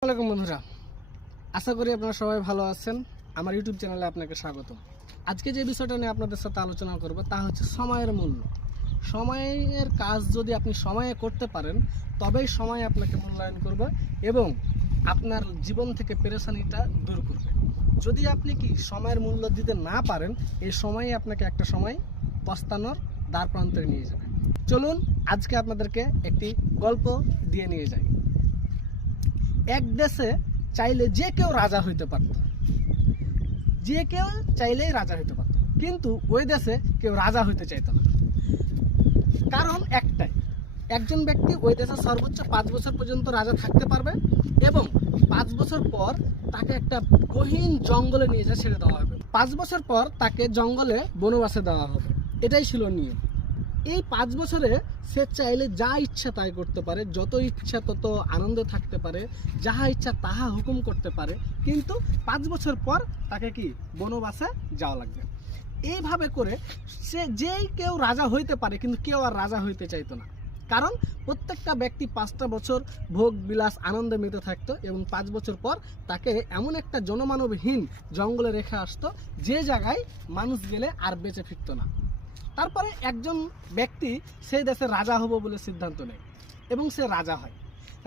আসসালামু আলাইকুম বন্ধুরা, আশা করি আপনারা সবাই ভালো আছেন। আমার ইউটিউব চ্যানেলে আপনাকে স্বাগত। আজকে যে বিষয়টা নিয়ে আপনাদের সাথে আলোচনা করব তা হচ্ছে সময়ের মূল্য। সময়ের কাজ যদি আপনি সময়ে করতে পারেন তবেই সময় আপনাকে মূল্যায়ন করবে এবং আপনার জীবন থেকে পেরেশানিটা দূর করবে। যদি আপনি সময়ের মূল্য দিতে না পারেন, এই সময়ই আপনাকে একটা সময় পস্তানোর দ্বার প্রান্তে নিয়ে যাবে। চলুন আজকে আপনাদেরকে একটি গল্প দিয়ে নিয়ে যাই। এক দেশে চাইলে যে কেউ রাজা হইতে পারত, যে কেউ চাইলেই রাজা হইতে পারত, কিন্তু ওই দেশে কেউ রাজা হইতে চাইতো না। কারণ একটাই, একজন ব্যক্তি ওই দেশে সর্বোচ্চ 5 বছর পর্যন্ত রাজা থাকতে পারবে এবং 5 বছর পর তাকে একটা গহীন জঙ্গলে নিয়ে যা ছেড়ে দেওয়া হবে। 5 বছর পর তাকে জঙ্গলে বনবাসে দেওয়া হবে। এটাই ছিল নিয়ম। এই 5 বছরে সে চাইলে যা ইচ্ছা তাই করতে পারে, যত ইচ্ছা তত আনন্দে থাকতে পারে, যাহা ইচ্ছা তাহা হুকুম করতে পারে, কিন্তু 5 বছর পর তাকে বনবাসে যাওয়া লাগবে। এইভাবে করে সে যেই কেউ রাজা হইতে পারে, কিন্তু কেউ আর রাজা হইতে চাইতো না। কারণ প্রত্যেকটা ব্যক্তি 5টা বছর ভোগ বিলাস আনন্দে মেতে থাকতো এবং 5 বছর পর তাকে এমন একটা জনমানবহীন জঙ্গলে রেখে আসতো যে জায়গায় মানুষ গেলে আর বেঁচে ফিরতো না। তারপরে একজন ব্যক্তি সেই দেশে রাজা হব বলে সিদ্ধান্ত নেয় এবং সে রাজা হয়।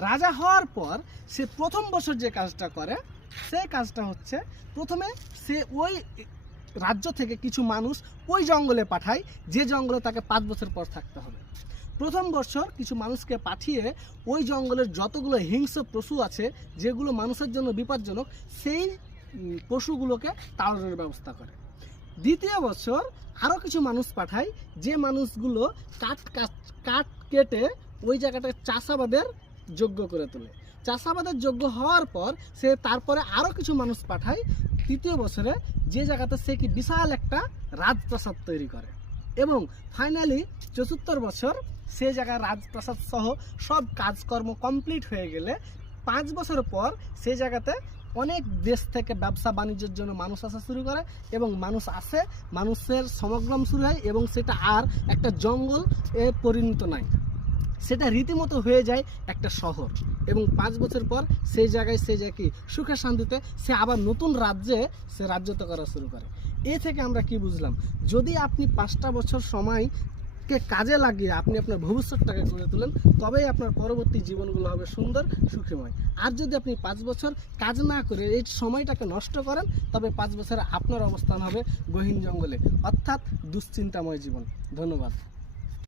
রাজা হওয়ার পর সে প্রথম বছর যে কাজটা করে, সেই কাজটা হচ্ছে প্রথমে সে ওই রাজ্য থেকে কিছু মানুষ ওই জঙ্গলে পাঠায়, যে জঙ্গলে তাকে 5 বছর পর থাকতে হবে। প্রথম বছর কিছু মানুষকে পাঠিয়ে ওই জঙ্গলের যতগুলো হিংস্র পশু আছে যেগুলো মানুষের জন্য বিপজ্জনক, সেই পশুগুলোকে তাড়ানোর ব্যবস্থা করে। দ্বিতীয় বছর আরও কিছু মানুষ পাঠায়, যে মানুষগুলো কাঠ কেটে ওই জায়গাটায় চাষাবাদের যোগ্য করে তোলে। চাষাবাদের যোগ্য হওয়ার পর সে তারপরে আরও কিছু মানুষ পাঠায় তৃতীয় বছরে, যে জায়গাতে সে বিশাল একটা রাজপ্রাসাদ তৈরি করে। এবং ফাইনালি 74 বছর সে জায়গায় রাজপ্রাসাদ সহ সব কাজকর্ম কমপ্লিট হয়ে গেলে 5 বছর পর সে জায়গাতে অনেক দেশ থেকে ব্যবসা বাণিজ্যের জন্য মানুষ আসা শুরু করে এবং মানুষ আসে, মানুষের সমাগম শুরু হয় এবং সেটা আর একটা জঙ্গল পরিণত নয়, সেটা রীতিমতো হয়ে যায় একটা শহর। এবং 5 বছর পর সেই জায়গায় সুখে শান্তিতে সে আবার নতুন রাজ্যে সে রাজ্যত্ব করা শুরু করে। এ থেকে আমরা কি বুঝলাম? যদি আপনি 5টা বছর সময়কে কাজে লাগিয়ে আপনি আপনার ভবিষ্যৎটাকে গড়ে তোলেন, তবেই আপনার পরবর্তী জীবনগুলো হবে সুন্দর সুখময়। আর যদি আপনি 5 বছর কাজ না করে এই সময়টাকে নষ্ট করেন, তবে 5 বছরে আপনার অবস্থান হবে গহীন জঙ্গলে, অর্থাৎ দুশ্চিন্তাময় জীবন। ধন্যবাদ।